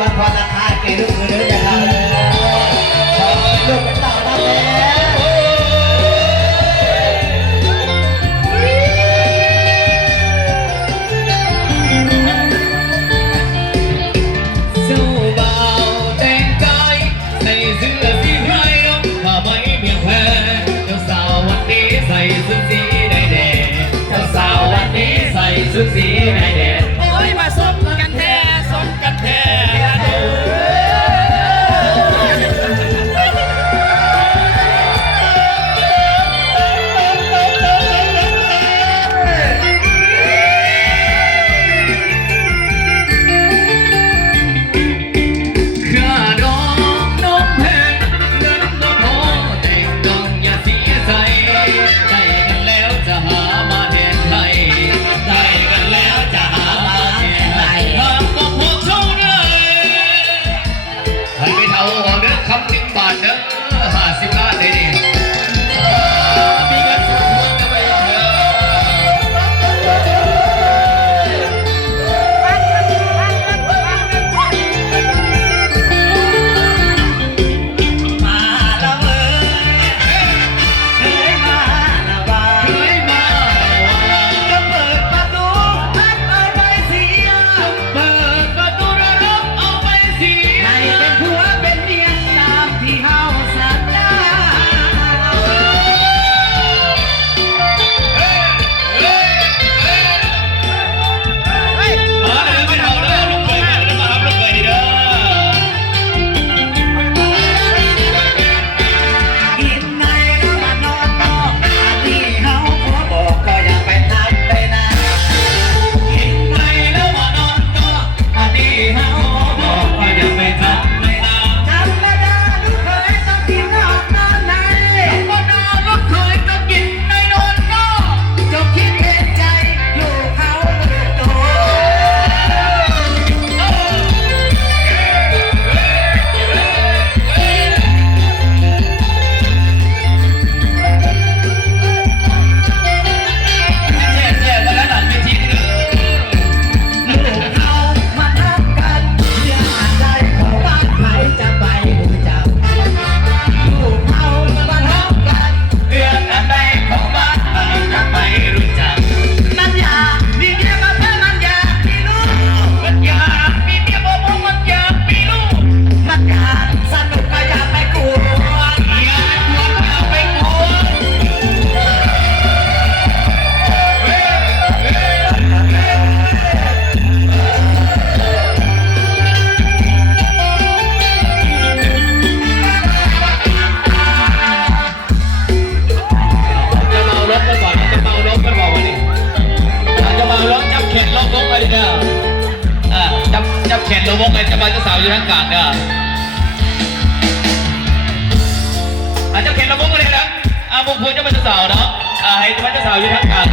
วนพอราคาเกลูกมือเด้อนะครับลูกเป็นเต่าตาแดงเจ้าบ่าวแต่งกายใส่เสื้อสีไพรผ้าไหมเมียแพรเจ้าสาววันนี้ใส่ชุดสีแดงเจ้าสาววันนี้ใส่ชุดสีแดงโอ้ยมาสมกันแท้สมกันแท้คำสิบบาทเนอะ50 ล้านเลยดิมีเงินสดกันไปเถอะมาละเว้ยเคยมาละว่าเคยมาก็เปิดประตูรับเอาไปเสียเปิดประตูรับเอาไปเสียให้เป็นผัวเป็นเมียตามที่เฮาสัญญามาเลยไม่เท่าเด้อลูกเคยมาแล้วมารับลูกเคยดีเด้อกินในแล้วมานอนนอกอันนี้เฮาขอบอกก็อย่าไปทำเลยนะกินไปแล้วมานอนต่ออันนี้เฮาบอกว่าอย่าไปทำเลยนะธรรมดาลูกเคยต้องกินนอกนอนในธรรมดาลูกเคยต้องกินในนอนนอก จงคิดเห็นใจลูกเขาโตเจ็บแล้วหลังไม่ทิ้งเลย ลูกเขามาทำกันเรื่องอะไรของบ้านใครจะไปรู้จักลูกเขามาทำกัน เรื่องอะไรของบ้านใครจะไม่รู้จักมันอยากมีเมียมาเพื่อมันอยากมีลูกมันอยากมีเมียบอกมันอยากมีลูกมันอยากสนุกก็อยากไปกวนอยากชวนอยากไปกวนจะเมารถกันก่อนจะเมารถกันก่อนวันนี้จะเมารถจับเข็นลงรถไปเด้อจับเข็นลงรถไปจะมาจะสาวอยู่ทั้งกลางเด้อจับเข็นลงรถกันเลยนะบุกพูจะมาจะสาวเนาะให้จะมาจะสาวอยู่ทั้งกลาง